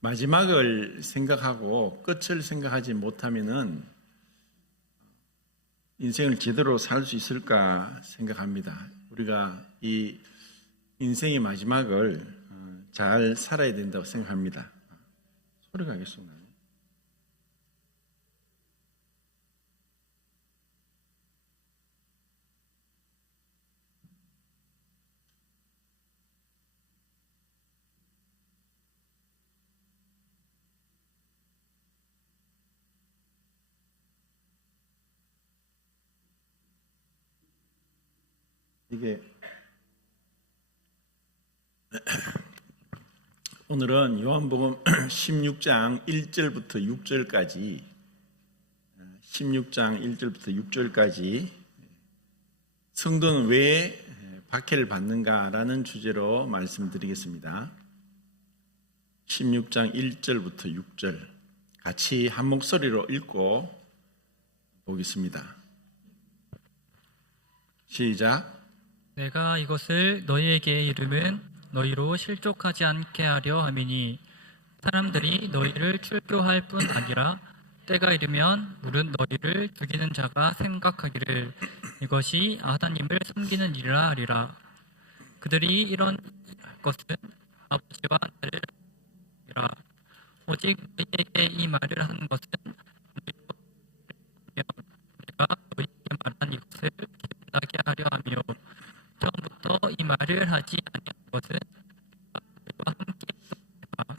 마지막을 생각하고 끝을 생각하지 못하면은 인생을 제대로 살 수 있을까 생각합니다. 우리가 이 인생의 마지막을 잘 살아야 된다고 생각합니다. 소리가 계속 나네. 이게 오늘은 요한복음 16장 1절부터 6절까지 16장 1절부터 6절까지 성도는 왜 박해를 받는가라는 주제로 말씀드리겠습니다. 16장 1절부터 6절 같이 한 목소리로 읽고 보겠습니다. 시작. 내가 이것을 너희에게 이름은 너희로 실족하지 않게 하려 함이니 사람들이 너희를 출교할 뿐 아니라 때가 이르면 무릇 너희를 죽이는 자가 생각하기를 이것이 하나님을 섬기는 일이라 하리라. 그들이 이런 것은 아버지와 나를 하리라. 오직 너희에게 이 말을 하는 것은 내가 너희에게 말한 이것을 기억나게 하려 함이요 처음부터 이 말을 하지 아니한 것은 너희와 함께 있었다.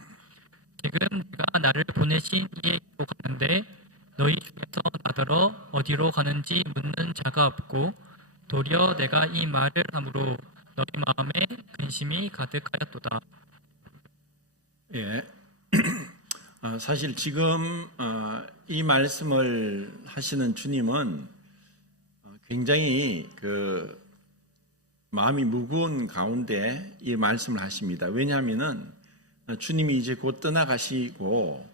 지금 내가 나를 보내신 이에게로 가는데 너희 중에서 나더러 어디로 가는지 묻는 자가 없고 도리어 내가 이 말을 함으로 너희 마음에 근심이 가득하였도다. 예. 사실 지금 이 말씀을 하시는 주님은 굉장히 마음이 무거운 가운데 이 말씀을 하십니다. 왜냐하면은 주님이 이제 곧 떠나가시고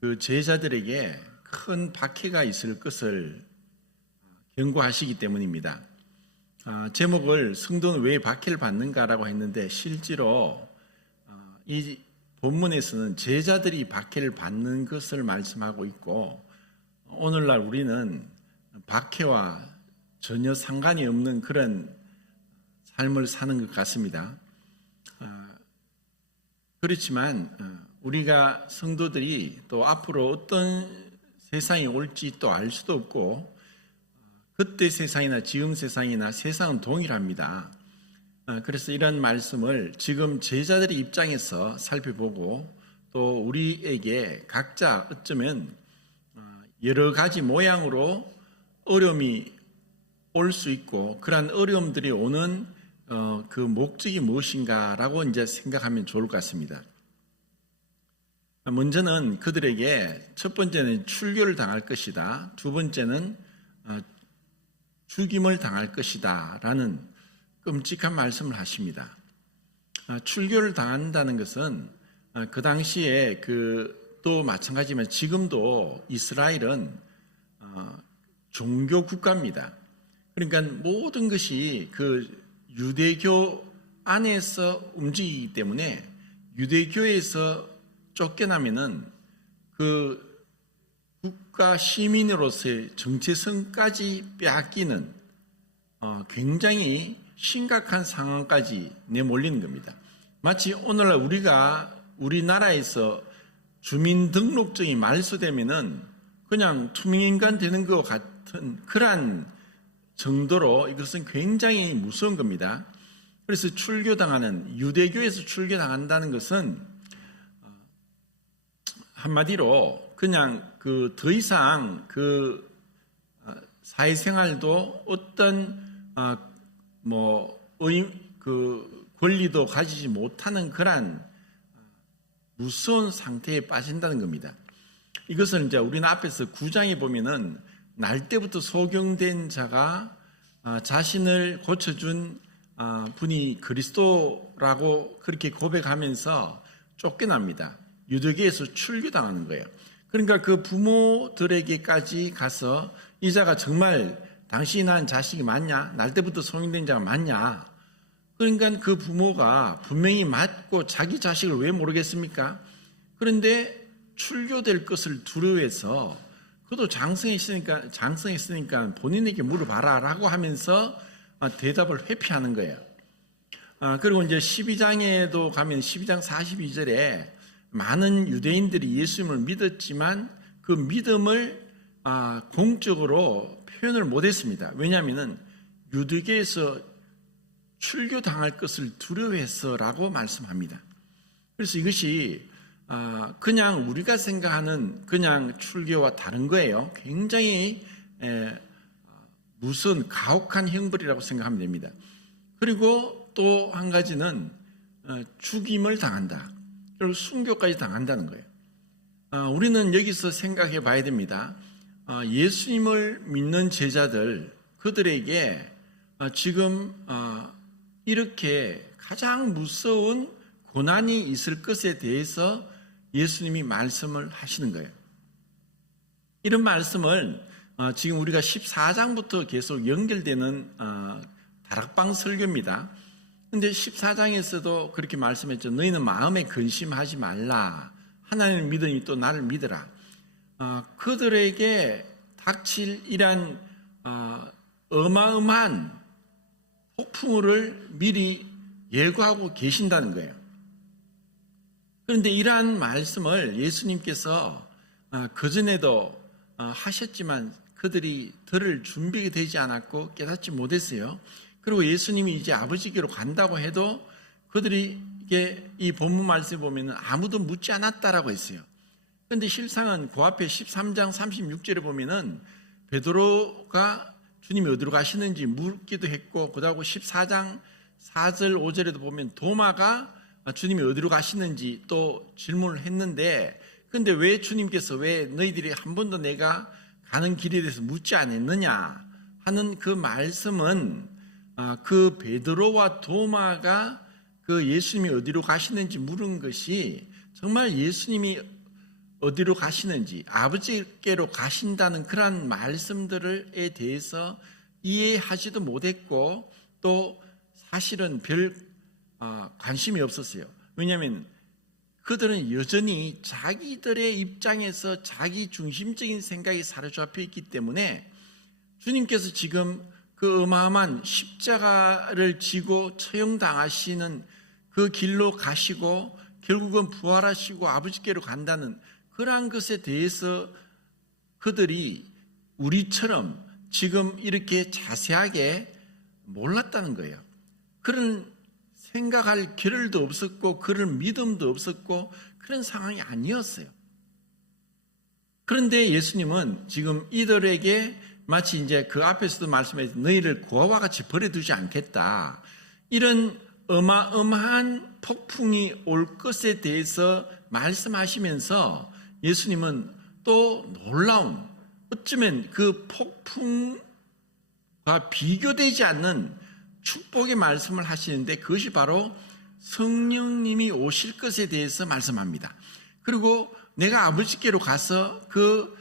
그 제자들에게 큰 박해가 있을 것을 경고하시기 때문입니다. 제목을 성도는 왜 박해를 받는가라고 했는데 실제로 이 본문에서는 제자들이 박해를 받는 것을 말씀하고 있고 오늘날 우리는 박해와 전혀 상관이 없는 그런 삶을 사는 것 같습니다. 그렇지만 우리가 성도들이 또 앞으로 어떤 세상이 올지 또 알 수도 없고 그때 세상이나 지금 세상이나 세상은 동일합니다. 그래서 이런 말씀을 지금 제자들의 입장에서 살펴보고 또 우리에게 각자 어쩌면 여러 가지 모양으로 어려움이 올 수 있고 그러한 어려움들이 오는 그 목적이 무엇인가라고 이제 생각하면 좋을 것 같습니다. 먼저는 그들에게 첫 번째는 출교를 당할 것이다. 두 번째는 죽임을 당할 것이다 라는 끔찍한 말씀을 하십니다. 출교를 당한다는 것은 그 당시에 또 마찬가지지만 지금도 이스라엘은 종교 국가입니다. 그러니까 모든 것이 유대교 안에서 움직이기 때문에 유대교에서 쫓겨나면은 국가 시민으로서의 정체성까지 빼앗기는 굉장히 심각한 상황까지 내몰리는 겁니다. 마치 오늘날 우리나라에서 주민등록증이 말소되면은 그냥 투명인간 되는 것 같은 그러한 정도로 이것은 굉장히 무서운 겁니다. 그래서 유대교에서 출교당한다는 것은 한마디로 그냥 더 이상 사회생활도 어떤 권리도 가지지 못하는 그런 무서운 상태에 빠진다는 겁니다. 이것은 이제 우리는 앞에서 9장에 보면은 날 때부터 소경된 자가 자신을 고쳐준 분이 그리스도라고 그렇게 고백하면서 쫓겨납니다. 유대교에서 출교당하는 거예요. 그러니까 그 부모들에게까지 가서 이 자가 정말 당신이 낳은 자식이 맞냐? 날 때부터 소경된 자가 맞냐? 그러니까 그 부모가 분명히 맞고 자기 자식을 왜 모르겠습니까? 그런데 출교될 것을 두려워해서 그도 장성했으니까 본인에게 물어봐라라고 하면서 대답을 회피하는 거예요. 그리고 이제 12장에도 가면 12장 42절에 많은 유대인들이 예수님을 믿었지만 그 믿음을 공적으로 표현을 못했습니다. 왜냐하면 유대교에서 출교당할 것을 두려워해서라고 말씀합니다. 그래서 이것이 그냥 우리가 생각하는 그냥 출교와 다른 거예요. 굉장히 무서운 가혹한 형벌이라고 생각하면 됩니다. 그리고 또 한 가지는 죽임을 당한다. 그리고 순교까지 당한다는 거예요. 우리는 여기서 생각해 봐야 됩니다. 예수님을 믿는 제자들 그들에게 지금 이렇게 가장 무서운 고난이 있을 것에 대해서 예수님이 말씀을 하시는 거예요. 이런 말씀을 지금 우리가 14장부터 계속 연결되는 다락방 설교입니다. 그런데 14장에서도 그렇게 말씀했죠. 너희는 마음에 근심하지 말라. 하나님을 믿으니 또 나를 믿으라. 그들에게 닥칠 이란 어마어마한 폭풍우를 미리 예고하고 계신다는 거예요. 그런데 이러한 말씀을 예수님께서 그전에도 하셨지만 그들이 들을 준비가 되지 않았고 깨닫지 못했어요. 그리고 예수님이 이제 아버지께로 간다고 해도 그들이 이 본문 말씀에 보면 아무도 묻지 않았다라고 했어요. 그런데 실상은 그 앞에 13장 36절에 보면은 베드로가 주님이 어디로 가시는지 묻기도 했고, 그다음 14장 4절 5절에도 보면 도마가 주님이 어디로 가시는지 또 질문을 했는데, 그런데 왜 주님께서 왜 너희들이 한 번도 내가 가는 길에 대해서 묻지 않았느냐 하는 그 말씀은 그 베드로와 도마가 그 예수님이 어디로 가시는지 물은 것이 정말 예수님이 어디로 가시는지 아버지께로 가신다는 그런 말씀들에 대해서 이해하지도 못했고 또 사실은 별 관심이 없었어요. 왜냐하면 그들은 여전히 자기들의 입장에서 자기 중심적인 생각이 사로잡혀 있기 때문에 주님께서 지금 그 어마어마한 십자가를 지고 처형당하시는 그 길로 가시고 결국은 부활하시고 아버지께로 간다는 그러한 것에 대해서 그들이 우리처럼 지금 이렇게 자세하게 몰랐다는 거예요. 그런 생각할 겨를도 없었고 그런 믿음도 없었고 그런 상황이 아니었어요. 그런데 예수님은 지금 이들에게 마치 이제 그 앞에서도 말씀했듯이 너희를 고아와 같이 버려두지 않겠다. 이런 어마어마한 폭풍이 올 것에 대해서 말씀하시면서 예수님은 또 놀라운, 어쩌면 그 폭풍과 비교되지 않는 축복의 말씀을 하시는데 그것이 바로 성령님이 오실 것에 대해서 말씀합니다. 그리고 내가 아버지께로 가서 그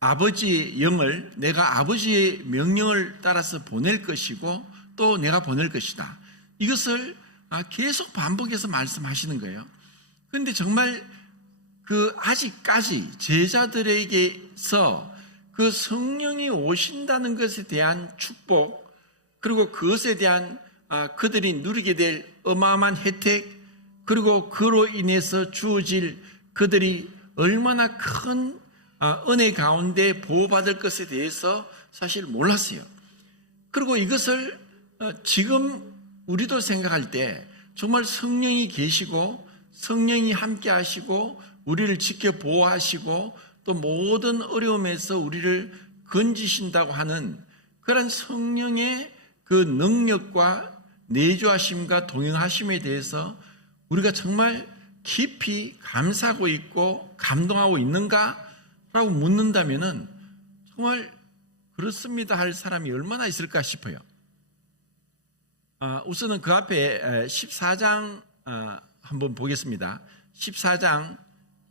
아버지의 영을 내가 아버지의 명령을 따라서 보낼 것이고 또 내가 보낼 것이다. 이것을 계속 반복해서 말씀하시는 거예요. 그런데 정말 그 아직까지 제자들에게서 그 성령이 오신다는 것에 대한 축복 그리고 그것에 대한 그들이 누리게 될 어마어마한 혜택 그리고 그로 인해서 주어질 그들이 얼마나 큰 은혜 가운데 보호받을 것에 대해서 사실 몰랐어요. 그리고 이것을 지금 우리도 생각할 때 정말 성령이 계시고 성령이 함께 하시고 우리를 지켜 보호하시고 또 모든 어려움에서 우리를 건지신다고 하는 그런 성령의 그 능력과 내주하심과 동행하심에 대해서 우리가 정말 깊이 감사하고 있고 감동하고 있는가? 라고 묻는다면은 정말 그렇습니다 할 사람이 얼마나 있을까 싶어요. 우선은 그 앞에 14장 한번 보겠습니다. 14장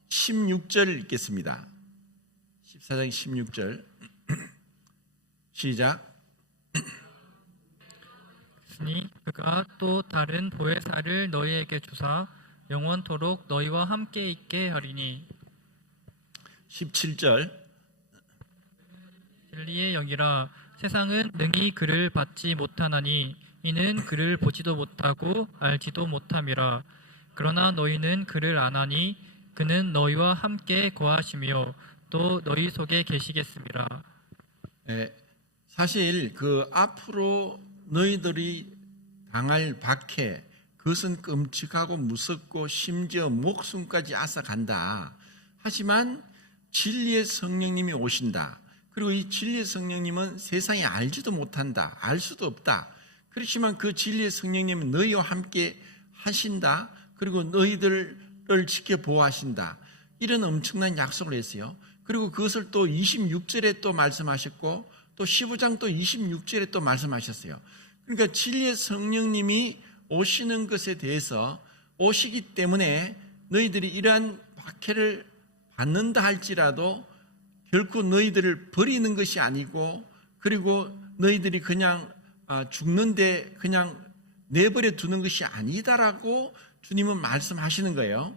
16절 읽겠습니다. 14장 16절 시작. 그가 또 다른 보혜사를 너희에게 주사 영원토록 너희와 함께 있게 하리니 17절 진리의 영이라 세상은 능히 그를 받지 못하나니 이는 그를 보지도 못하고 알지도 못함이라. 그러나 너희는 그를 아나니 그는 너희와 함께 거하시며 또 너희 속에 계시겠습니다. 사실 그 앞으로 너희들이 당할 박해, 그것은 끔찍하고 무섭고 심지어 목숨까지 앗아간다. 하지만 진리의 성령님이 오신다. 그리고 이 진리의 성령님은 세상에 알지도 못한다. 알 수도 없다. 그렇지만 그 진리의 성령님은 너희와 함께 하신다. 그리고 너희들을 지켜보호하신다. 이런 엄청난 약속을 했어요. 그리고 그것을 또 26절에 또 말씀하셨고 또 15장 또 26절에 또 말씀하셨어요. 그러니까 진리의 성령님이 오시는 것에 대해서 오시기 때문에 너희들이 이러한 박해를 받는다 할지라도 결코 너희들을 버리는 것이 아니고 그리고 너희들이 그냥 죽는데 그냥 내버려 두는 것이 아니다라고 주님은 말씀하시는 거예요.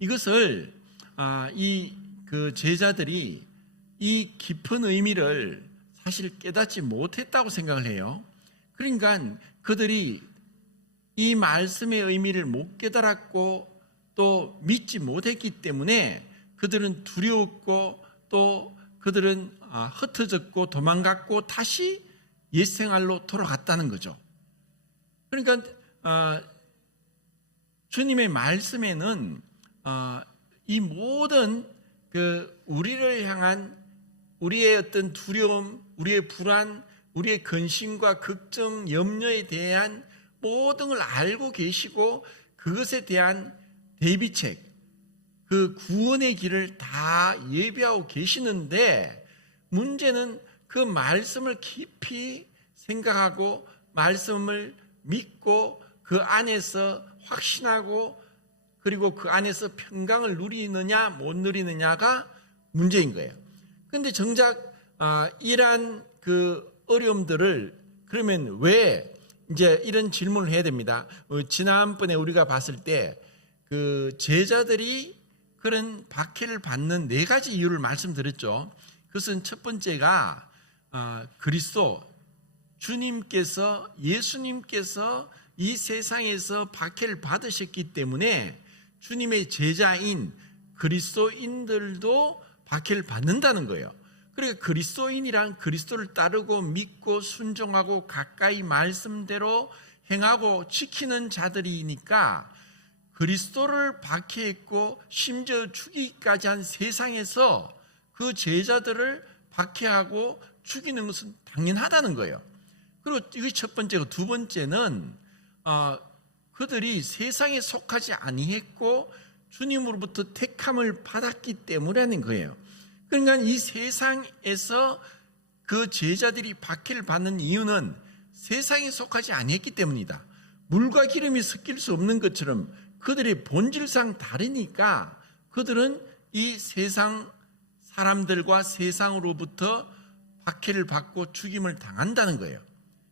이것을 그 제자들이 이 깊은 의미를 사실 깨닫지 못했다고 생각을 해요. 그러니까 그들이 이 말씀의 의미를 못 깨달았고 또 믿지 못했기 때문에 그들은 두려웠고 또 그들은 흩어졌고 도망갔고 다시 옛생활로 돌아갔다는 거죠. 그러니까 주님의 말씀에는 이 모든 그 우리를 향한 우리의 어떤 두려움, 우리의 불안, 우리의 근심과 걱정, 염려에 대한 모든 걸 알고 계시고 그것에 대한 대비책, 그 구원의 길을 다 예비하고 계시는데 문제는 그 말씀을 깊이 생각하고 말씀을 믿고 그 안에서 확신하고 그리고 그 안에서 평강을 누리느냐 못 누리느냐가 문제인 거예요. 그런데 정작 이러한 그 어려움들을 그러면 왜 이제 이런 질문을 해야 됩니다. 지난번에 우리가 봤을 때 그 제자들이 그런 박해를 받는 네 가지 이유를 말씀드렸죠. 그것은 첫 번째가 그리스도 주님께서 예수님께서 이 세상에서 박해를 받으셨기 때문에 주님의 제자인 그리스도인들도 박해를 받는다는 거예요. 그러니까 그리스도인이란 그리스도를 따르고 믿고 순종하고 가까이 말씀대로 행하고 지키는 자들이니까 그리스도를 박해했고 심지어 죽이기까지 한 세상에서 그 제자들을 박해하고 죽이는 것은 당연하다는 거예요. 그리고 이게 첫 번째고 두 번째는 그들이 세상에 속하지 아니했고 주님으로부터 택함을 받았기 때문이라는 거예요. 그러니까 이 세상에서 그 제자들이 박해를 받는 이유는 세상에 속하지 아니했기 때문이다. 물과 기름이 섞일 수 없는 것처럼 그들의 본질상 다르니까 그들은 이 세상 사람들과 세상으로부터 박해를 받고 죽임을 당한다는 거예요.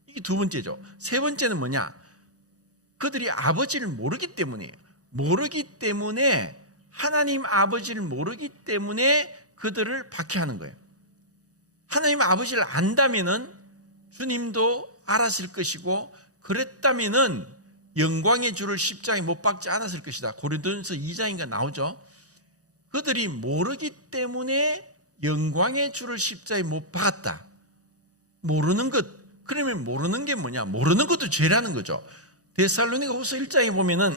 이게 두 번째죠. 세 번째는 뭐냐? 그들이 아버지를 모르기 때문이에요. 모르기 때문에 하나님 아버지를 모르기 때문에 그들을 박해하는 거예요. 하나님 아버지를 안다면은 주님도 알았을 것이고 그랬다면은 영광의 주를 십자가에 못 박지 않았을 것이다. 고린도전서 2장인가 나오죠. 그들이 모르기 때문에 영광의 주를 십자가에 못 박았다. 모르는 것. 그러면 모르는 게 뭐냐? 모르는 것도 죄라는 거죠. 데살로니가후서 1장에 보면은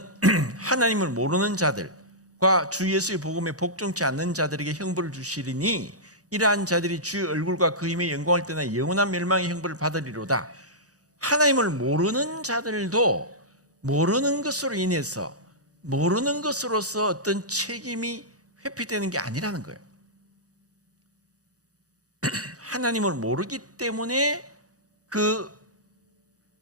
하나님을 모르는 자들과 주 예수의 복음에 복종치 않는 자들에게 형벌을 주시리니 이러한 자들이 주의 얼굴과 그 힘의 영광을 떠나 영원한 멸망의 형벌을 받으리로다. 하나님을 모르는 자들도 모르는 것으로 인해서 모르는 것으로서 어떤 책임이 회피되는 게 아니라는 거예요. 하나님을 모르기 때문에 그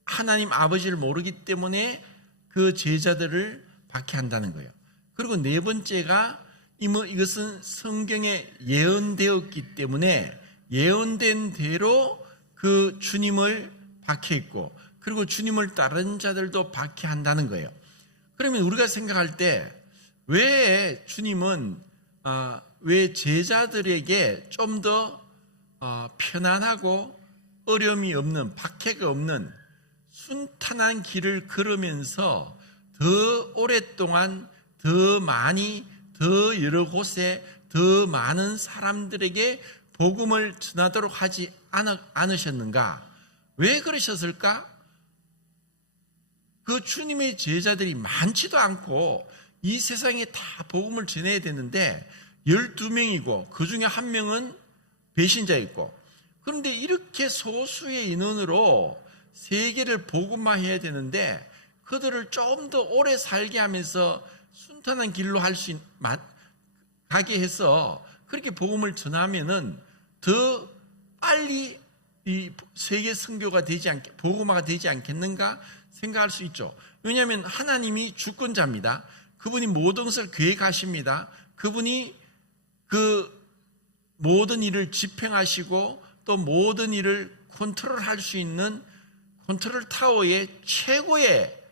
하나님 아버지를 모르기 때문에 그 제자들을 박해한다는 거예요. 그리고 네 번째가 이것은 성경에 예언되었기 때문에 예언된 대로 그 주님을 박해했고 그리고 주님을 따르는 자들도 박해한다는 거예요. 그러면 우리가 생각할 때 왜 주님은 왜 제자들에게 좀 더 편안하고 어려움이 없는, 박해가 없는 순탄한 길을 걸으면서 더 오랫동안 더 많이 더 여러 곳에 더 많은 사람들에게 복음을 전하도록 하지 않으셨는가? 왜 그러셨을까? 그 주님의 제자들이 많지도 않고 이 세상에 다 복음을 전해야 되는데 12명이고 그 중에 한 명은 배신자였고, 그런데 이렇게 소수의 인원으로 세계를 복음화해야 되는데 그들을 좀 더 오래 살게 하면서 순탄한 길로 가게 해서 그렇게 복음을 전하면은 더 빨리 이 세계 선교가 복음화가 되지 않겠는가 생각할 수 있죠. 왜냐하면 하나님이 주권자입니다. 그분이 모든 것을 계획하십니다. 그분이 그 모든 일을 집행하시고 또 모든 일을 컨트롤할 수 있는 컨트롤 타워의 최고의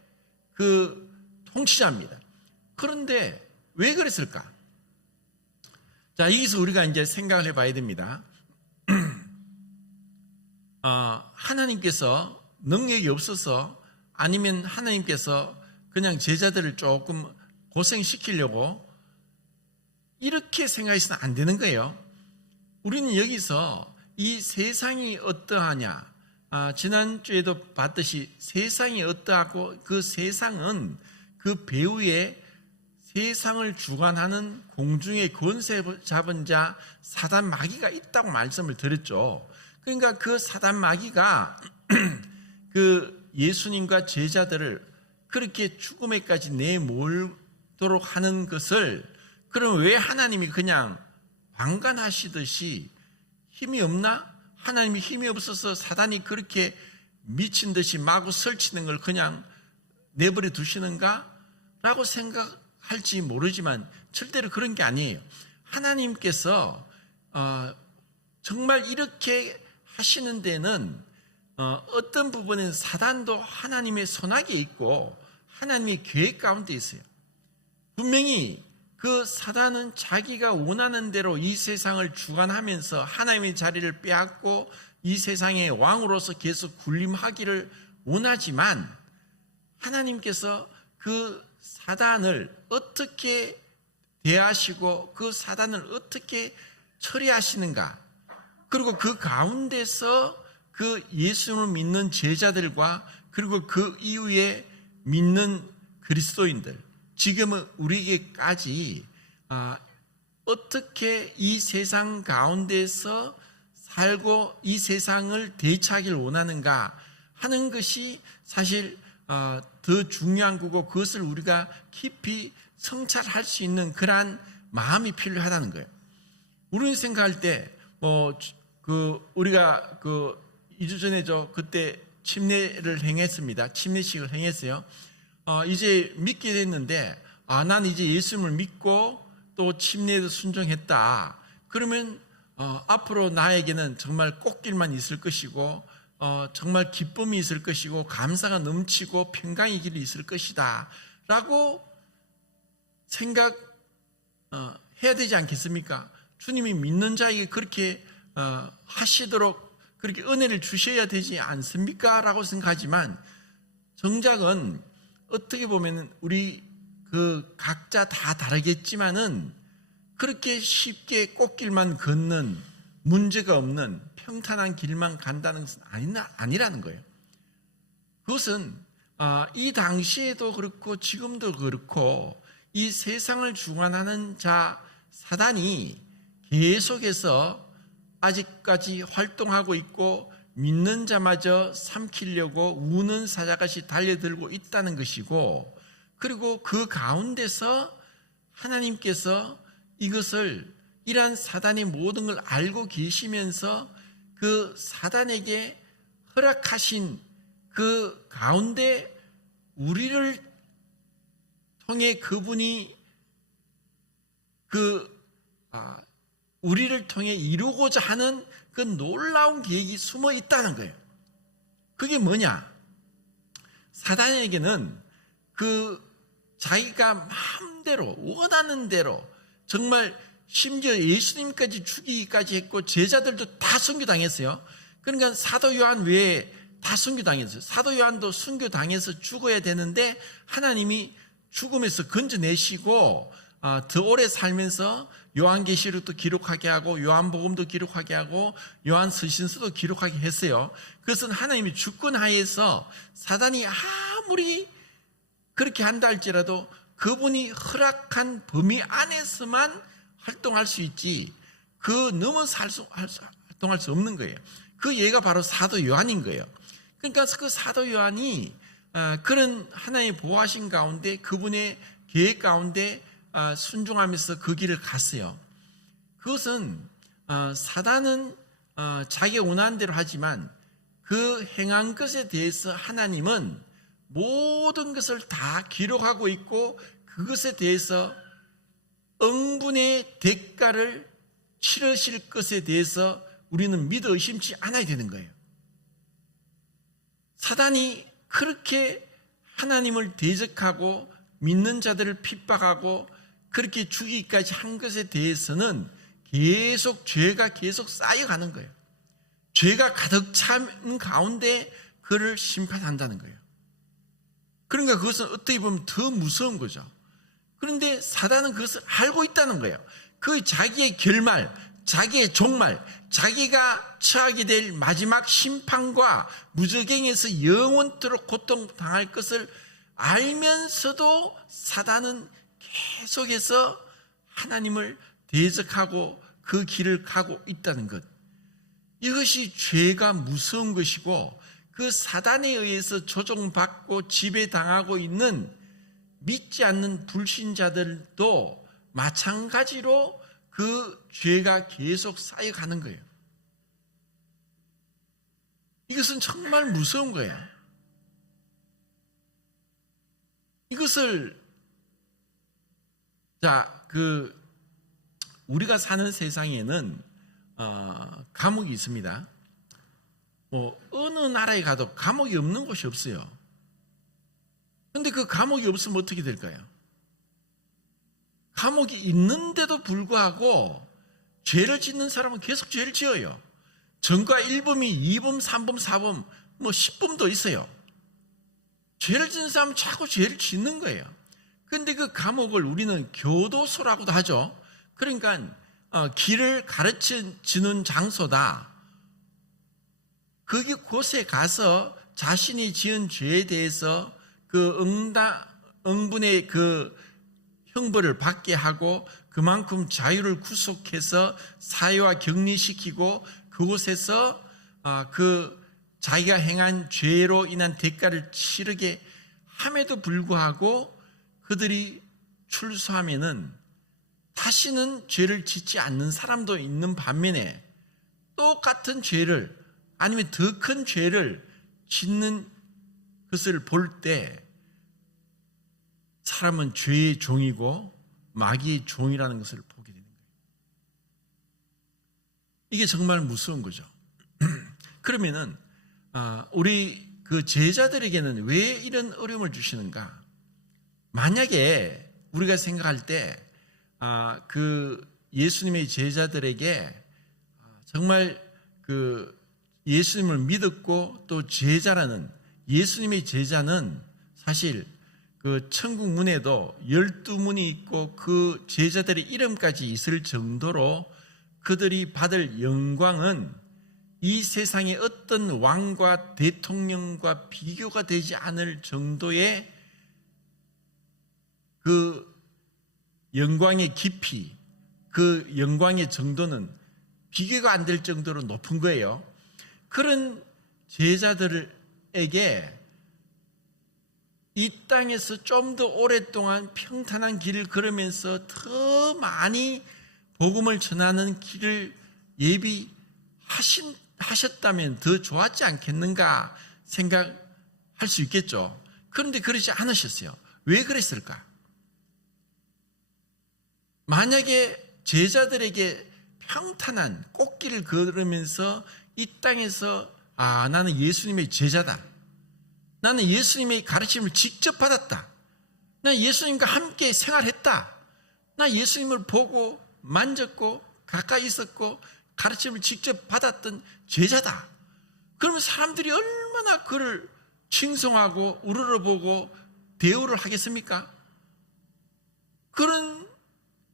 그 통치자입니다. 그런데 왜 그랬을까? 자, 여기서 우리가 이제 생각을 해봐야 됩니다. 하나님께서 능력이 없어서, 아니면 하나님께서 그냥 제자들을 조금 고생시키려고 이렇게 생각해서는 안 되는 거예요. 우리는 여기서 이 세상이 어떠하냐, 지난주에도 봤듯이 세상이 어떠하고 그 세상은 그 배후에 세상을 주관하는 공중의 권세 잡은 자 사단 마귀가 있다고 말씀을 드렸죠. 그러니까 그 사단 마귀가 그 예수님과 제자들을 그렇게 죽음에까지 내몰도록 하는 것을, 그럼 왜 하나님이 그냥 방관하시듯이 힘이 없나? 하나님이 힘이 없어서 사단이 그렇게 미친 듯이 마구 설치는 걸 그냥 내버려 두시는가? 라고 생각할지 모르지만 절대로 그런 게 아니에요. 하나님께서 정말 이렇게 하시는 데는 어떤 부분은 사단도 하나님의 손아귀에 있고 하나님의 계획 가운데 있어요. 분명히 그 사단은 자기가 원하는 대로 이 세상을 주관하면서 하나님의 자리를 빼앗고 이 세상의 왕으로서 계속 군림하기를 원하지만, 하나님께서 그 사단을 어떻게 대하시고 그 사단을 어떻게 처리하시는가, 그리고 그 가운데서 그 예수를 믿는 제자들과 그리고 그 이후에 믿는 그리스도인들, 지금은 우리에게까지 어떻게 이 세상 가운데서 살고 이 세상을 대처하기를 원하는가 하는 것이 사실 더 중요한 거고, 그것을 우리가 깊이 성찰할 수 있는 그러한 마음이 필요하다는 거예요. 우리는 생각할 때 우리가 2주 전에 그때 침례를 행했습니다. 침례식을 행했어요. 이제 믿게 됐는데, 난 이제 예수님을 믿고 또 침례에도 순종했다. 그러면 앞으로 나에게는 정말 꽃길만 있을 것이고 정말 기쁨이 있을 것이고 감사가 넘치고 평강의 길이 있을 것이다 라고 생각해야 되지 않겠습니까? 주님이 믿는 자에게 그렇게 하시도록 그렇게 은혜를 주셔야 되지 않습니까? 라고 생각하지만, 정작은 어떻게 보면 우리 각자 다 다르겠지만은 그렇게 쉽게 꽃길만 걷는, 문제가 없는 평탄한 길만 간다는 것은 아니라는 거예요. 그것은 이 당시에도 그렇고 지금도 그렇고 이 세상을 주관하는 자 사단이 계속해서 아직까지 활동하고 있고 믿는 자마저 삼키려고 우는 사자같이 달려들고 있다는 것이고, 그리고 그 가운데서 하나님께서 이러한 사단의 모든 걸 알고 계시면서 그 사단에게 허락하신 그 가운데 우리를 통해 그분이 우리를 통해 이루고자 하는 그 놀라운 계획이 숨어 있다는 거예요. 그게 뭐냐? 사단에게는 그 자기가 마음대로 원하는 대로 정말 심지어 예수님까지 죽이기까지 했고 제자들도 다 순교당했어요. 그러니까 사도 요한 외에 다 순교당했어요. 사도 요한도 순교당해서 죽어야 되는데 하나님이 죽음에서 건져내시고 더 오래 살면서 요한계시록도 기록하게 하고 요한복음도 기록하게 하고 요한서신서도 기록하게 했어요. 그것은 하나님이 주권하에서 사단이 아무리 그렇게 한다 할지라도 그분이 허락한 범위 안에서만 활동할 수 있지 그 넘어서 활동할 수 없는 거예요. 그 예가 바로 사도 요한인 거예요. 그러니까 그 사도 요한이 그런 하나님의 보호하신 가운데 그분의 계획 가운데 순종하면서 그 길을 갔어요. 그것은 사단은 자기가 원하는 대로 하지만 그 행한 것에 대해서 하나님은 모든 것을 다 기록하고 있고 그것에 대해서 응분의 대가를 치르실 것에 대해서 우리는 믿어 의심치 않아야 되는 거예요. 사단이 그렇게 하나님을 대적하고 믿는 자들을 핍박하고 그렇게 죽이기까지 한 것에 대해서는 계속 죄가 계속 쌓여가는 거예요. 죄가 가득 찬 가운데 그를 심판한다는 거예요. 그러니까 그것은 어떻게 보면 더 무서운 거죠. 그런데 사단은 그것을 알고 있다는 거예요. 그 자기의 결말, 자기의 종말, 자기가 처하게 될 마지막 심판과 무저갱에서 영원토록 고통당할 것을 알면서도 사단은 계속해서 하나님을 대적하고 그 길을 가고 있다는 것. 이것이 죄가 무서운 것이고 그 사단에 의해서 조종받고 지배당하고 있는 믿지 않는 불신자들도 마찬가지로 그 죄가 계속 쌓여가는 거예요. 이것은 정말 무서운 거예요. 이것을 우리가 사는 세상에는 감옥이 있습니다. 어느 나라에 가도 감옥이 없는 곳이 없어요. 그런데 그 감옥이 없으면 어떻게 될까요? 감옥이 있는데도 불구하고 죄를 짓는 사람은 계속 죄를 지어요. 전과 1범이 2범, 3범, 4범, 10범도 있어요. 죄를 짓는 사람은 자꾸 죄를 짓는 거예요. 그런데 그 감옥을 우리는 교도소라고도 하죠. 그러니까 길을 가르치는 장소다. 그곳에 가서 자신이 지은 죄에 대해서 그 응분의 그 형벌을 받게 하고 그만큼 자유를 구속해서 사회와 격리시키고 그곳에서 그 자기가 행한 죄로 인한 대가를 치르게 함에도 불구하고 그들이 출소하면은 다시는 죄를 짓지 않는 사람도 있는 반면에 똑같은 죄를 아니면 더 큰 죄를 짓는 것을 볼 때 사람은 죄의 종이고 마귀의 종이라는 것을 보게 되는 거예요. 이게 정말 무서운 거죠. 그러면은 우리 그 제자들에게는 왜 이런 어려움을 주시는가? 만약에 우리가 생각할 때 그 예수님의 제자들에게 정말 그 예수님을 믿었고 또 제자라는 예수님의 제자는 사실 그 천국 문에도 12문이 있고 그 제자들의 이름까지 있을 정도로 그들이 받을 영광은 이 세상의 어떤 왕과 대통령과 비교가 되지 않을 정도의 그 영광의 깊이, 그 영광의 정도는 비교가 안 될 정도로 높은 거예요. 그런 제자들에게 이 땅에서 좀 더 오랫동안 평탄한 길을 걸으면서 더 많이 복음을 전하는 길을 예비하셨다면 더 좋았지 않겠는가 생각할 수 있겠죠. 그런데 그러지 않으셨어요. 왜 그랬을까? 만약에 제자들에게 평탄한 꽃길을 걸으면서 이 땅에서 나는 예수님의 제자다. 나는 예수님의 가르침을 직접 받았다. 나 예수님과 함께 생활했다. 나 예수님을 보고 만졌고 가까이 있었고 가르침을 직접 받았던 제자다. 그러면 사람들이 얼마나 그를 칭송하고 우러러보고 대우를 하겠습니까?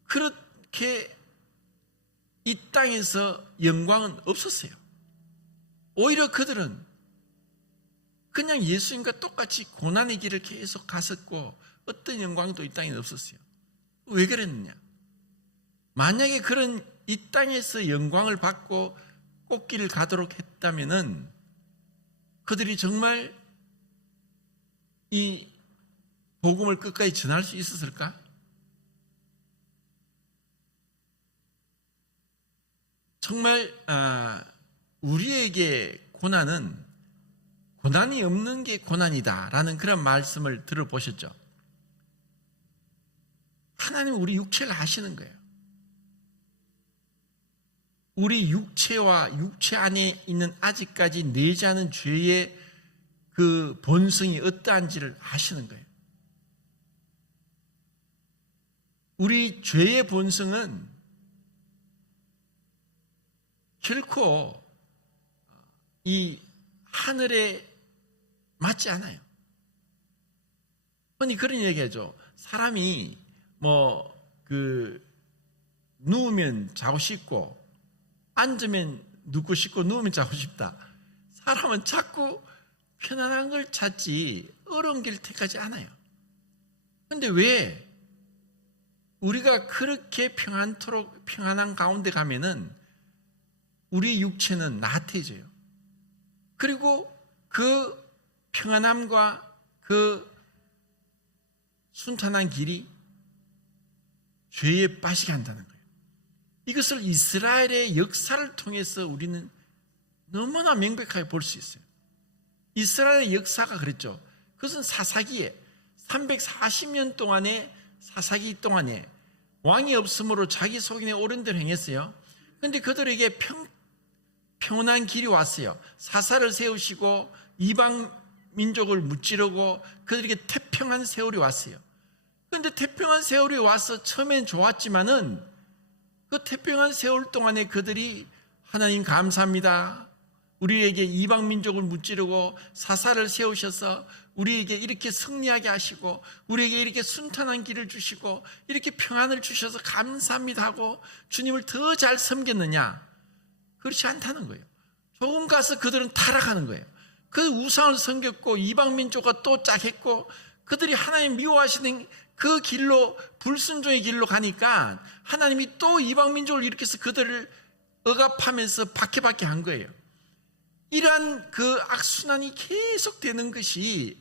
그렇게 이 땅에서 영광은 없었어요. 오히려 그들은 그냥 예수님과 똑같이 고난의 길을 계속 갔었고 어떤 영광도 이 땅에 없었어요. 왜 그랬느냐? 만약에 그런 이 땅에서 영광을 받고 꽃길을 가도록 했다면은 그들이 정말 이 복음을 끝까지 전할 수 있었을까? 정말 우리에게 고난이 없는 게 고난이다라는 그런 말씀을 들어보셨죠? 하나님 우리 육체를 아시는 거예요. 우리 육체와 육체 안에 있는 아직까지 내지 않은 죄의 그 본성이 어떠한지를 아시는 거예요. 우리 죄의 본성은 결코 이 하늘에 맞지 않아요. 흔히 그런 얘기하죠. 사람이 누우면 자고 싶고 앉으면 눕고 싶고 누우면 자고 싶다. 사람은 자꾸 편안한 걸 찾지 어려운 길 택하지 않아요. 그런데 왜 우리가 그렇게 평안한 가운데 가면은 우리 육체는 나태해져요. 그리고 그 평안함과 그 순탄한 길이 죄에 빠지게 한다는 거예요. 이것을 이스라엘의 역사를 통해서 우리는 너무나 명백하게 볼 수 있어요. 이스라엘의 역사가 그랬죠. 그것은 사사기에 340년 동안의 사사기 동안에 왕이 없으므로 자기 속인에 옳은 대로 행했어요. 그런데 그들에게 평온한 길이 왔어요. 사사를 세우시고 이방 민족을 무찌르고 그들에게 태평한 세월이 왔어요. 그런데 태평한 세월이 와서 처음엔 좋았지만은 그 태평한 세월 동안에 그들이 하나님 감사합니다. 우리에게 이방 민족을 무찌르고 사사를 세우셔서 우리에게 이렇게 승리하게 하시고 우리에게 이렇게 순탄한 길을 주시고 이렇게 평안을 주셔서 감사합니다 하고 주님을 더 잘 섬겼느냐? 그렇지 않다는 거예요. 조금 가서 그들은 타락하는 거예요. 그 우상을 섬겼고 이방 민족과 또 짝했고 그들이 하나님 미워하시는 그 길로 불순종의 길로 가니까 하나님이 또 이방 민족을 일으켜서 그들을 억압하면서 박해받게 한 거예요. 이러한 그 악순환이 계속되는 것이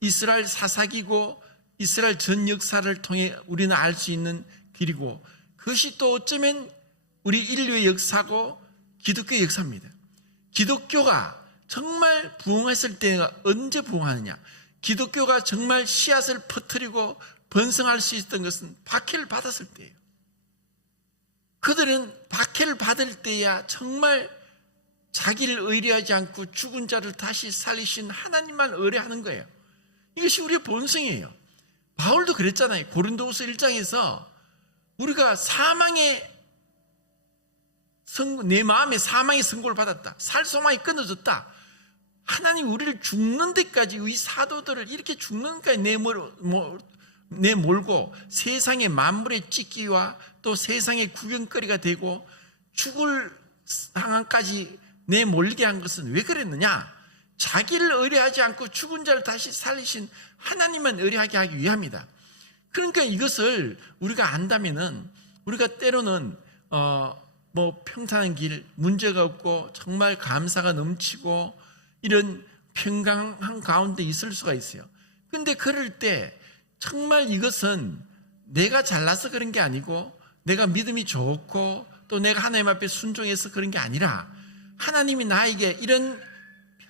이스라엘 사사기고 이스라엘 전 역사를 통해 우리는 알 수 있는 길이고 그것이 또 어쩌면 우리 인류의 역사고 기독교의 역사입니다. 기독교가 정말 부흥했을 때가 언제 부흥하느냐? 기독교가 정말 씨앗을 퍼뜨리고 번성할 수 있었던 것은 박해를 받았을 때예요. 그들은 박해를 받을 때야 정말 자기를 의뢰하지 않고 죽은 자를 다시 살리신 하나님만 의뢰하는 거예요. 이것이 우리의 본성이에요. 바울도 그랬잖아요. 고린도후서 1장에서 우리가 내 마음에 사망의 선고를 받았다. 살 소망이 끊어졌다. 하나님 우리를 죽는 데까지 이 사도들을 이렇게 죽는 데까지 내몰고 세상의 만물의 찢기와 또 세상의 구경거리가 되고 죽을 상황까지 내몰게 한 것은 왜 그랬느냐? 자기를 의뢰하지 않고 죽은 자를 다시 살리신 하나님만 의뢰하게 하기 위함이다. 그러니까 이것을 우리가 안다면은 우리가 때로는 평탄한 길, 문제가 없고 정말 감사가 넘치고 이런 평강한 가운데 있을 수가 있어요. 그런데 그럴 때 정말 이것은 내가 잘나서 그런 게 아니고 내가 믿음이 좋고 또 내가 하나님 앞에 순종해서 그런 게 아니라 하나님이 나에게 이런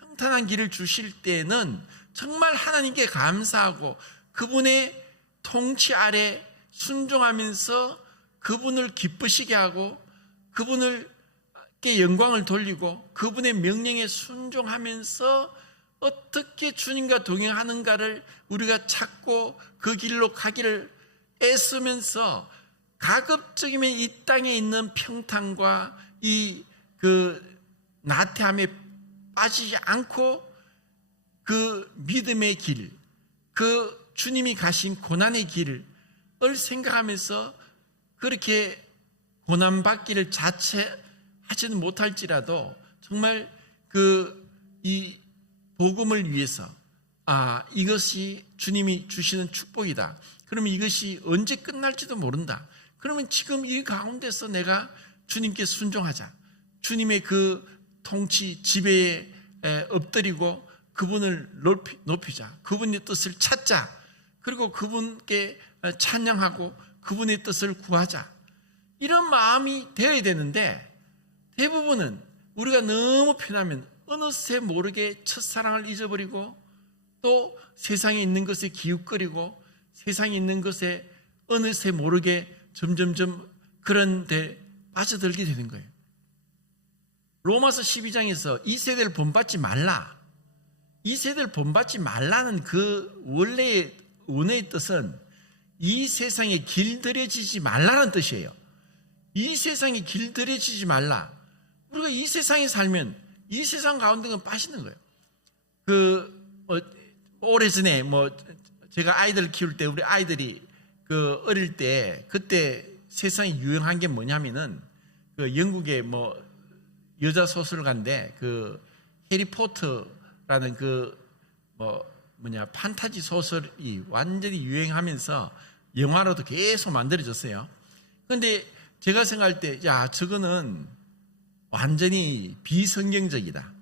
평탄한 길을 주실 때는 정말 하나님께 감사하고 그분의 통치 아래 순종하면서 그분을 기쁘시게 하고 그분께 영광을 돌리고 그분의 명령에 순종하면서 어떻게 주님과 동행하는가를 우리가 찾고 그 길로 가기를 애쓰면서 가급적이면 이 땅에 있는 평탄과 이 나태함에 빠지지 않고 그 믿음의 길, 그 주님이 가신 고난의 길을 생각하면서 그렇게 고난받기를 자체하지는 못할지라도 정말 이 복음을 위해서 이것이 주님이 주시는 축복이다. 그러면 이것이 언제 끝날지도 모른다. 그러면 지금 이 가운데서 내가 주님께 순종하자. 주님의 그 통치 지배에 엎드리고 그분을 높이자. 그분의 뜻을 찾자. 그리고 그분께 찬양하고 그분의 뜻을 구하자. 이런 마음이 되어야 되는데 대부분은 우리가 너무 편하면 어느새 모르게 첫사랑을 잊어버리고 또 세상에 있는 것에 기웃거리고 세상에 있는 것에 어느새 모르게 점점점 그런 데 빠져들게 되는 거예요. 로마서 12장에서 이 세대를 본받지 말라. 이 세대를 본받지 말라는 그 원래의 원의 뜻은 이 세상에 길들여지지 말라는 뜻이에요. 이 세상에 길들여지지 말라. 우리가 이 세상에 살면 이 세상 가운데는 빠지는 거예요. 오래전에 제가 아이들 키울 때 우리 아이들이 어릴 때 그때 세상에 유행한 게 뭐냐면은 영국의 여자 소설가인데 해리포터라는 판타지 소설이 완전히 유행하면서 영화로도 계속 만들어졌어요. 그런데 제가 생각할 때 저거는 완전히 비성경적이다.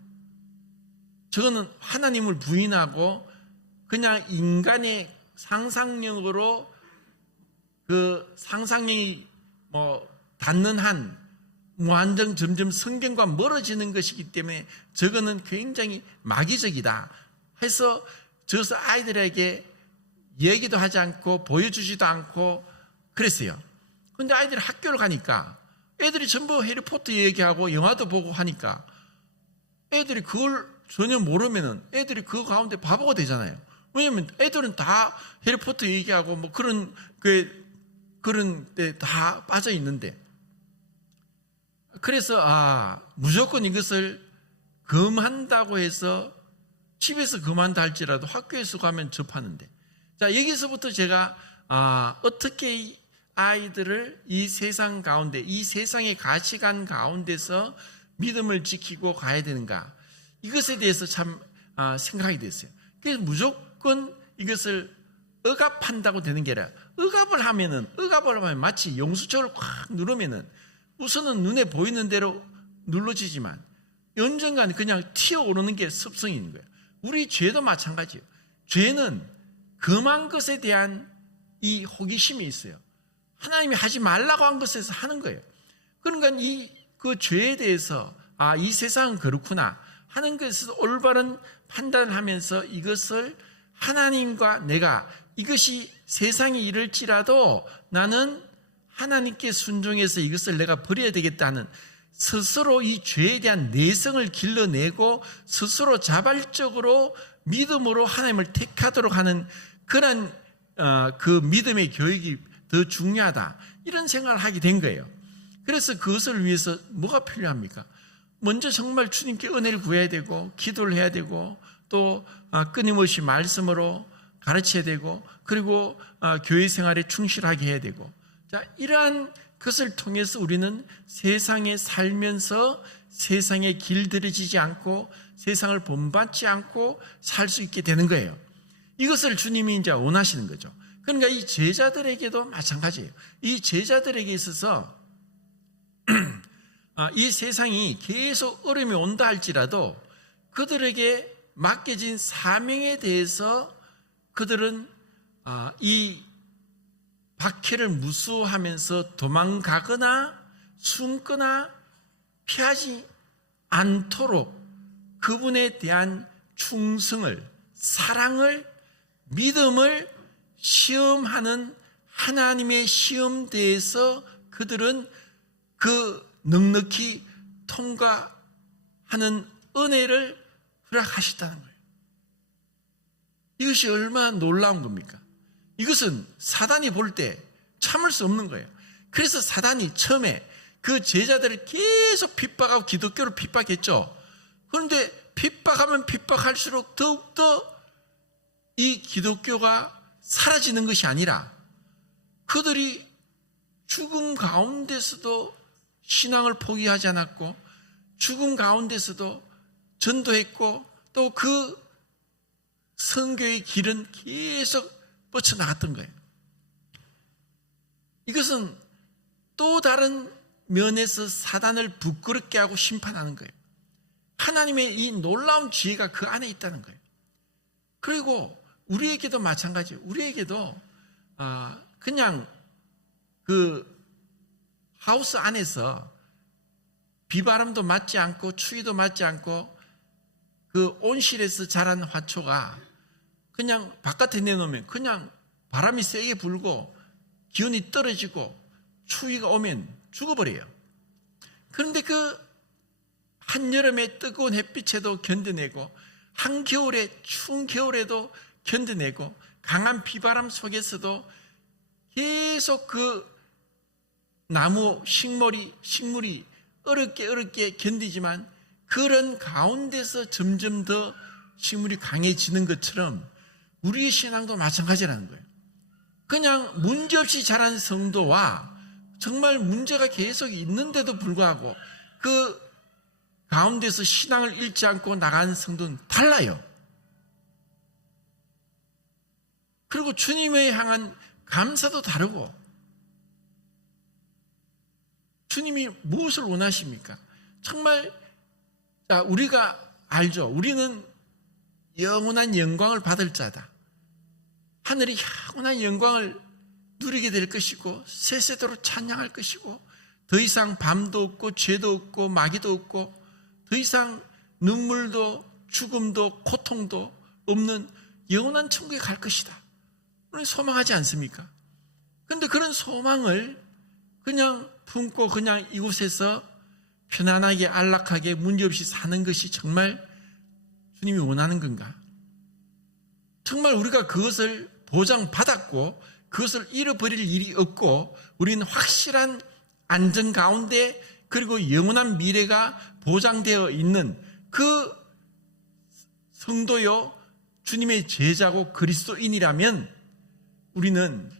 저거는 하나님을 부인하고 그냥 인간의 상상력으로 상상력이 닿는 한 완전 점점 성경과 멀어지는 것이기 때문에 저거는 굉장히 마귀적이다 해서 저서 아이들에게 얘기도 하지 않고 보여주지도 않고 그랬어요. 그런데 아이들이 학교를 가니까 애들이 전부 해리포터 얘기하고 영화도 보고 하니까 애들이 그걸 전혀 모르면은 애들이 그 가운데 바보가 되잖아요. 왜냐하면 애들은 다 해리포터 얘기하고 그런 데 다 빠져 있는데, 그래서 무조건 이것을 금한다고 해서 집에서 금한다 할지라도 학교에서 가면 접하는데, 자 여기서부터 제가 어떻게 아이들을 이 세상 가운데, 이 세상의 가치관 가운데서 믿음을 지키고 가야 되는가, 이것에 대해서 참 생각이 됐어요. 그래서 무조건 이것을 억압한다고 되는 게 아니라, 억압을 하면 마치 용수철을 꽉 누르면은 우선은 눈에 보이는 대로 눌러지지만 언젠가는 그냥 튀어오르는 게 습성인 거예요. 우리 죄도 마찬가지예요. 죄는 금한 것에 대한 이 호기심이 있어요. 하나님이 하지 말라고 한 것에서 하는 거예요. 그러니까 그 죄에 대해서 이 세상은 그렇구나 하는 것에서 올바른 판단을 하면서 이것을 하나님과 내가 이것이 세상이 이럴지라도 나는 하나님께 순종해서 이것을 내가 버려야 되겠다는 스스로 이 죄에 대한 내성을 길러내고 스스로 자발적으로 믿음으로 하나님을 택하도록 하는 그런 그 믿음의 교육이 더 중요하다, 이런 생각을 하게 된 거예요. 그래서 그것을 위해서 뭐가 필요합니까? 먼저 정말 주님께 은혜를 구해야 되고 기도를 해야 되고 또 끊임없이 말씀으로 가르쳐야 되고 그리고 교회 생활에 충실하게 해야 되고, 자 이러한 것을 통해서 우리는 세상에 살면서 세상에 길들여지지 않고 세상을 본받지 않고 살 수 있게 되는 거예요. 이것을 주님이 이제 원하시는 거죠. 그러니까 이 제자들에게도 마찬가지예요. 이 제자들에게 있어서 이 세상이 계속 어려움이 온다 할지라도 그들에게 맡겨진 사명에 대해서 그들은 이 박해를 무수하면서 도망가거나 숨거나 피하지 않도록 그분에 대한 충성을, 사랑을, 믿음을 시험하는 하나님의 시험대에서 그들은 그 넉넉히 통과하는 은혜를 허락하셨다는 거예요. 이것이 얼마나 놀라운 겁니까? 이것은 사단이 볼 때 참을 수 없는 거예요. 그래서 사단이 처음에 그 제자들을 계속 핍박하고 기독교를 핍박했죠. 그런데 핍박하면 핍박할수록 더욱더 이 기독교가 사라지는 것이 아니라 그들이 죽음 가운데서도 신앙을 포기하지 않았고 죽음 가운데서도 전도했고 또 그 선교의 길은 계속 뻗쳐나갔던 거예요. 이것은 또 다른 면에서 사단을 부끄럽게 하고 심판하는 거예요. 하나님의 이 놀라운 지혜가 그 안에 있다는 거예요. 그리고 우리에게도 마찬가지예요. 우리에게도 그냥 그 하우스 안에서 비바람도 맞지 않고 추위도 맞지 않고 그 온실에서 자란 화초가 그냥 바깥에 내놓으면 그냥 바람이 세게 불고 기온이 떨어지고 추위가 오면 죽어버려요. 그런데 그 한여름에 뜨거운 햇빛에도 견뎌내고 한겨울에 추운 겨울에도 견뎌내고 강한 비바람 속에서도 계속 그 나무 식물이 어렵게 견디지만 그런 가운데서 점점 더 식물이 강해지는 것처럼 우리의 신앙도 마찬가지라는 거예요. 그냥 문제없이 자란 성도와 정말 문제가 계속 있는데도 불구하고 그 가운데서 신앙을 잃지 않고 나가는 성도는 달라요. 그리고 주님에 향한 감사도 다르고 주님이 무엇을 원하십니까? 정말 우리가 알죠. 우리는 영원한 영광을 받을 자다. 하늘이 영원한 영광을 누리게 될 것이고 세세도로 찬양할 것이고 더 이상 밤도 없고 죄도 없고 마귀도 없고 더 이상 눈물도 죽음도 고통도 없는 영원한 천국에 갈 것이다. 우리는 소망하지 않습니까? 그런데 그런 소망을 그냥 품고 그냥 이곳에서 편안하게 안락하게 문제없이 사는 것이 정말 주님이 원하는 건가? 정말 우리가 그것을 보장받았고 그것을 잃어버릴 일이 없고 우리는 확실한 안전 가운데 그리고 영원한 미래가 보장되어 있는 그 성도요 주님의 제자고 그리스도인이라면 우리는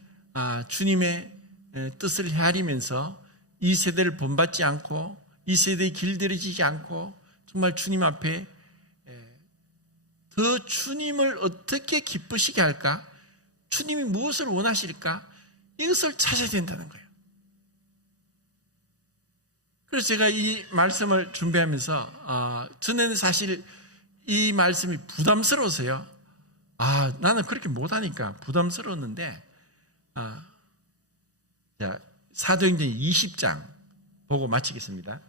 주님의 뜻을 헤아리면서 이 세대를 본받지 않고 이 세대에 길들여지지 않고 정말 주님 앞에 더 주님을 어떻게 기쁘시게 할까? 주님이 무엇을 원하실까? 이것을 찾아야 된다는 거예요. 그래서 제가 이 말씀을 준비하면서 전에는 사실 이 말씀이 부담스러워서요. 나는 그렇게 못하니까 부담스러웠는데 자, 사도행전 20장 보고 마치겠습니다.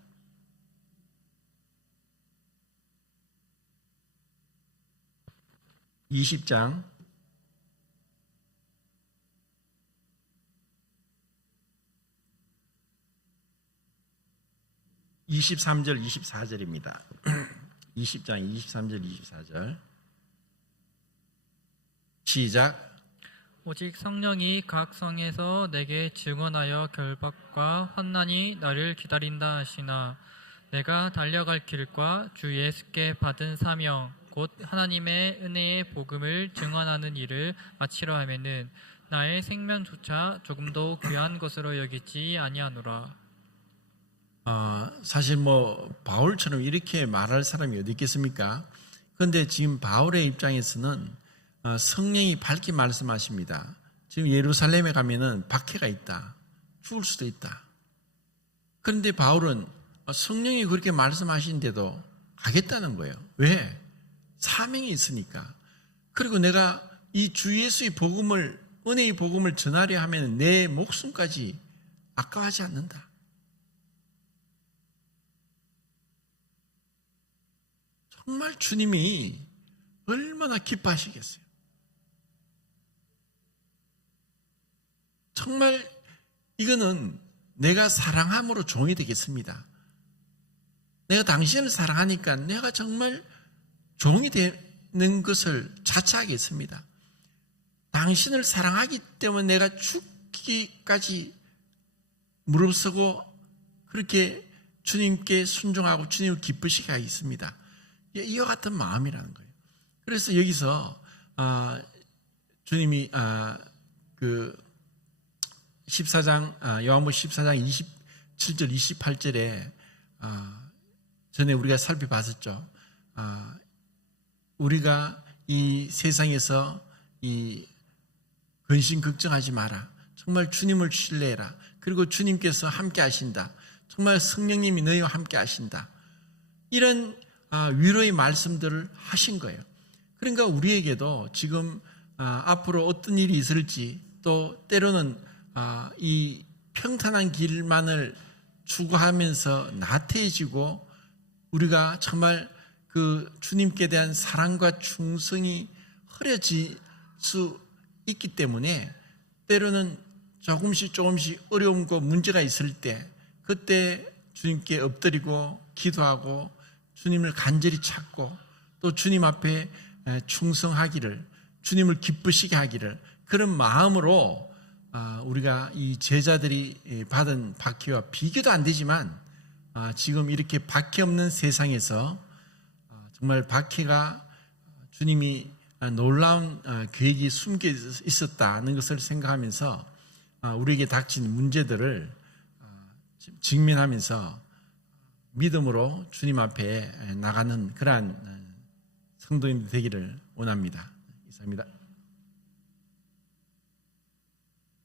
(20장) 23절 24절입니다. 20장 23절 24절 시작. 오직 성령이 각 성에서 내게 증언하여 결박과 환난이 나를 기다린다 하시나 내가 달려갈 길과 주 예수께 받은 사명 곧 하나님의 은혜의 복음을 증언하는 일을 마치려 하면은 나의 생명조차 조금도 귀한 것으로 여기지 아니하노라. 사실 바울처럼 이렇게 말할 사람이 어디 있겠습니까? 그런데 지금 바울의 입장에서는 성령이 밝게 말씀하십니다. 지금 예루살렘에 가면은 박해가 있다. 죽을 수도 있다. 그런데 바울은 성령이 그렇게 말씀하시는데도 가겠다는 거예요. 왜? 사명이 있으니까. 그리고 내가 이 주 예수의 복음을, 은혜의 복음을 전하려 하면 내 목숨까지 아까워하지 않는다. 정말 주님이 얼마나 기뻐하시겠어요. 정말 이거는 내가 사랑함으로 종이 되겠습니다. 내가 당신을 사랑하니까 내가 정말 종이 되는 것을 자처하겠습니다. 당신을 사랑하기 때문에 내가 죽기까지 무릅쓰고 그렇게 주님께 순종하고 주님을 기쁘시게 하겠습니다. 이와 같은 마음이라는 거예요. 그래서 여기서 주님이 그 14장 요한복음 14장 27절 28절에 전에 우리가 살펴봤었죠. 우리가 이 세상에서 이 근심 걱정하지 마라. 정말 주님을 신뢰해라. 그리고 주님께서 함께 하신다. 정말 성령님이 너희와 함께 하신다. 이런 위로의 말씀들을 하신 거예요. 그러니까 우리에게도 지금 앞으로 어떤 일이 있을지 또 때로는 이 평탄한 길만을 추구하면서 나태해지고 우리가 정말 그 주님께 대한 사랑과 충성이 흐려질 수 있기 때문에 때로는 조금씩 어려움과 문제가 있을 때 그때 주님께 엎드리고 기도하고 주님을 간절히 찾고 또 주님 앞에 충성하기를 주님을 기쁘시게 하기를 그런 마음으로 우리가 이 제자들이 받은 박해와 비교도 안 되지만 지금 이렇게 박해 없는 세상에서 정말 박해가 주님이 놀라운 계획이 숨겨 있었다는 것을 생각하면서 우리에게 닥친 문제들을 직면하면서 믿음으로 주님 앞에 나가는 그러한 성도님들 되기를 원합니다. 이상입니다.